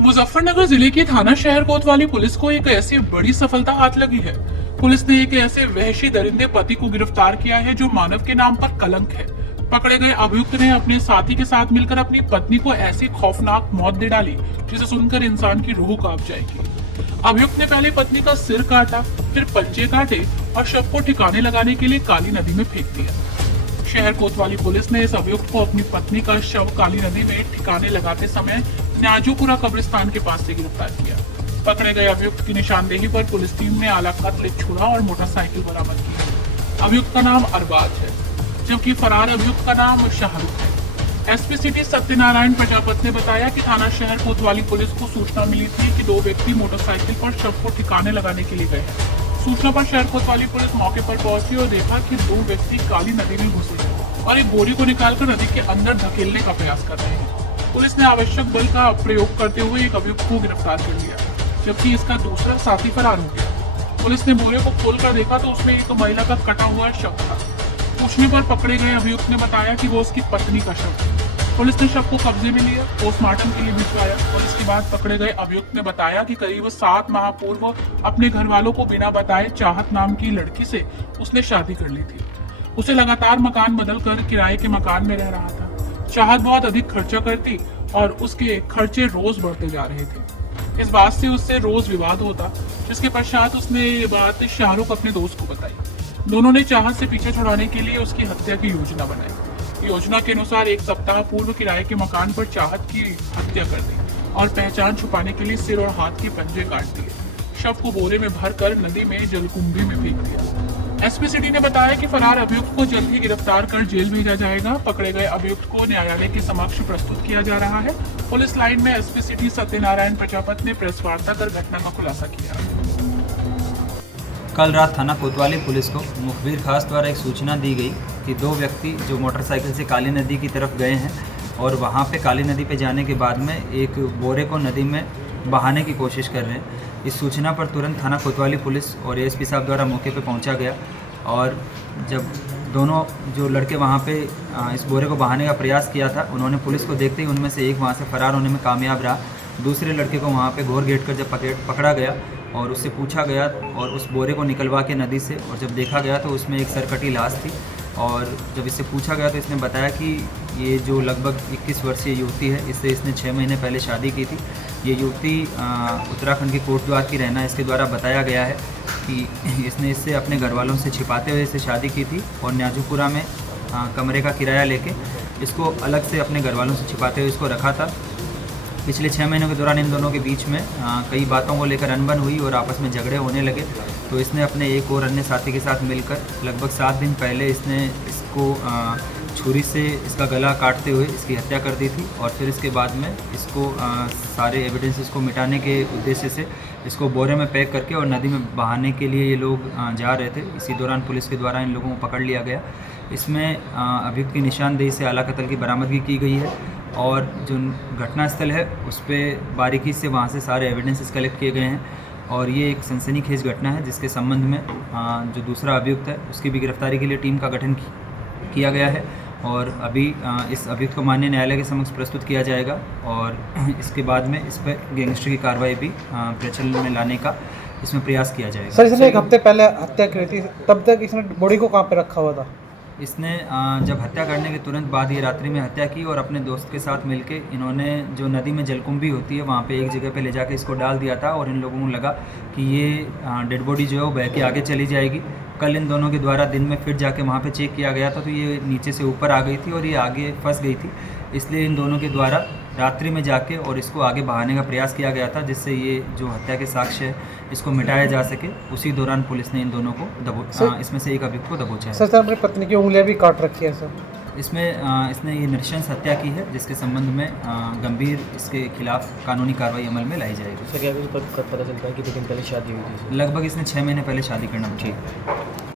मुजफ्फरनगर जिले की थाना शहर कोतवाली पुलिस को एक ऐसी बड़ी सफलता हाथ लगी है। पुलिस ने एक ऐसे वहशी दरिंदे पति को गिरफ्तार किया है जो मानव के नाम पर कलंक है। पकड़े गए अभियुक्त ने अपने साथी के साथ मिलकर अपनी पत्नी को ऐसी खौफनाक मौत दे डाली जिसे सुनकर इंसान की रूह कांप जाएगी। अभियुक्त ने पहले पत्नी का सिर काटा, फिर पंजे काटे और शव को ठिकाने लगाने के लिए काली नदी में फेंक दिया। शहर कोतवाली पुलिस ने इस अभियुक्त को अपनी पत्नी का शव काली नदी में ठिकाने लगाते समय न्याजूपुरा कब्रिस्तान के पास से गिरफ्तार किया। पकड़े गए अभियुक्त की निशानदेही पर पुलिस टीम ने आला कत्ल, छुरा और मोटरसाइकिल बरामद की। अभियुक्त का नाम अरबाज है, जबकि फरार अभियुक्त का नाम शाहरुख है। एसपी सिटी सत्यनारायण प्रजापत ने बताया कि थाना शहर कोतवाली पुलिस को सूचना मिली थी कि दो व्यक्ति मोटरसाइकिल पर शव को ठिकाने लगाने के लिए गए हैं। सूचना पर शहर कोतवाली पुलिस मौके पर पहुंची और देखा कि दो व्यक्ति काली नदी में घुसे हैं और एक बोरी को निकालकर नदी के अंदर धकेलने का प्रयास कर रहे हैं। पुलिस ने आवश्यक बल का प्रयोग करते हुए एक अभियुक्त को गिरफ्तार कर लिया, जबकि इसका दूसरा साथी फरार हो गया। पुलिस ने बोरे को खोलकर देखा तो उसमें एक महिला का कटा हुआ शव था। पूछने पर पकड़े गए अभियुक्त ने बताया कि वो उसकी पत्नी का शव था। पुलिस ने शव को कब्जे में लिया, पोस्टमार्टम के लिए भिजवाया और इसके बाद पकड़े गए अभियुक्त ने बताया कि करीब 7 माह पूर्व अपने घर वालों को बिना बताए चाहत नाम की लड़की से उसने शादी कर ली थी। उसे लगातार मकान बदलकर किराए के मकान में रह रहा था। चाहत बहुत अधिक खर्चा करती और उसके खर्चे रोज बढ़ते जा रहे थे। इस बात से उससे रोज विवाद होता, जिसके पश्चात उसने ये बात शाहरुख अपने दोस्त को बताई। दोनों ने चाहत से पीछे छुड़ाने के लिए उसकी हत्या की योजना बनाई। योजना के अनुसार एक सप्ताह पूर्व किराए के मकान पर चाहत की हत्या कर दी और पहचान छुपाने के लिए सिर और हाथ के पंजे काट दिए। शव को बोरे में भरकर नदी में जलकुंभी में फेंक दिया। एसपी सिटी ने बताया कि फरार अभियुक्त को जल्द ही गिरफ्तार कर जेल भेजा जाएगा। पकड़े गए अभियुक्त को न्यायालय के समक्ष प्रस्तुत किया जा रहा है। पुलिस लाइन में एसपी सिटी सत्यनारायण प्रजापत ने प्रेस वार्ता कर घटना का खुलासा किया। कल रात थाना कोतवाली पुलिस को मुखबिर खास द्वारा एक सूचना दी गई कि दो व्यक्ति जो मोटरसाइकिल से काली नदी की तरफ गए हैं और वहां पे काली नदी पे जाने के बाद में एक बोरे को नदी में बहाने की कोशिश कर रहे हैं। इस सूचना पर तुरंत थाना कोतवाली पुलिस और एएसपी साहब द्वारा मौके पे पहुंचा गया और जब दोनों जो लड़के वहां पे इस बोरे को बहाने का प्रयास किया था, उन्होंने पुलिस को देखते ही उनमें से एक वहां से फरार होने में कामयाब रहा। दूसरे लड़के को वहां पे घोर घेट कर जब पकड़ा गया और उससे पूछा गया और उस बोरे को निकलवा के नदी से, और जब देखा गया तो उसमें एक सरकटी लाश थी। और जब इससे पूछा गया तो इसने बताया कि ये जो लगभग 21 वर्षीय युवती है, इससे इसने 6 महीने पहले शादी की थी। ये युवती उत्तराखंड के कोटद्वार की रहना, इसके द्वारा बताया गया है कि इसने इससे अपने घर वालों से छिपाते हुए इससे शादी की थी और न्याजूपुरा में कमरे का किराया लेके इसको अलग से अपने घर वालों से छिपाते हुए इसको रखा था। पिछले 6 महीनों के दौरान इन दोनों के बीच में कई बातों को लेकर अनबन हुई और आपस में झगड़े होने लगे। तो इसने अपने एक और अन्य साथी के साथ मिलकर लगभग 7 दिन पहले इसने इसको छुरी से इसका गला काटते हुए इसकी हत्या कर दी थी और फिर इसके बाद में इसको सारे एविडेंसेस को मिटाने के उद्देश्य से इसको बोरे में पैक करके और नदी में बहाने के लिए ये लोग जा रहे थे। इसी दौरान पुलिस के द्वारा इन लोगों को पकड़ लिया गया। इसमें अभियुक्त की निशानदेही से आला कत्ल की बरामदगी की गई है और जो घटनास्थल है उस पर बारीकी से वहाँ से सारे एविडेंसेस कलेक्ट किए गए हैं और ये एक सनसनीखेज घटना है जिसके संबंध में जो दूसरा अभियुक्त है उसकी भी गिरफ्तारी के लिए टीम का गठन किया गया है और अभी इस अभियुक्त को माननीय न्यायालय के समक्ष प्रस्तुत किया जाएगा और इसके बाद में इस पर गैंगस्टर की कार्रवाई भी प्रचलन में लाने का इसमें प्रयास किया जाएगा। सर, इसने एक हफ्ते पहले हत्या की थी, तब तक इसने बॉडी को कहाँ पे रखा हुआ था? इसने जब हत्या करने के तुरंत बाद ये रात्रि में हत्या की और अपने दोस्त के साथ मिलके इन्होंने जो नदी में जलकुंभी होती है वहाँ पे एक जगह पे ले जाके इसको डाल दिया था और इन लोगों को लगा कि ये डेड बॉडी जो है वो बह के आगे चली जाएगी। कल इन दोनों के द्वारा दिन में फिर जाके वहाँ पे चेक किया गया था तो ये नीचे से ऊपर आ गई थी और ये आगे फंस गई थी। इसलिए इन दोनों के द्वारा रात्रि में जाके और इसको आगे बहाने का प्रयास किया गया था जिससे ये जो हत्या के साक्ष्य है इसको मिटाया जा सके। उसी दौरान पुलिस ने इन दोनों को इसमें से एक अभियुक्त को दबोचा है। सर, अपनी पत्नी की उंगलियां भी काट रखी है सर। इसमें इसने ये नृशंस हत्या की है जिसके संबंध में गंभीर इसके खिलाफ कानूनी कार्रवाई अमल में लाई जाएगी। सर, क्या पता चलता है कि कितने दिन पहले शादी हुई थी? लगभग इसने 6 महीने पहले शादी करना। ठीक।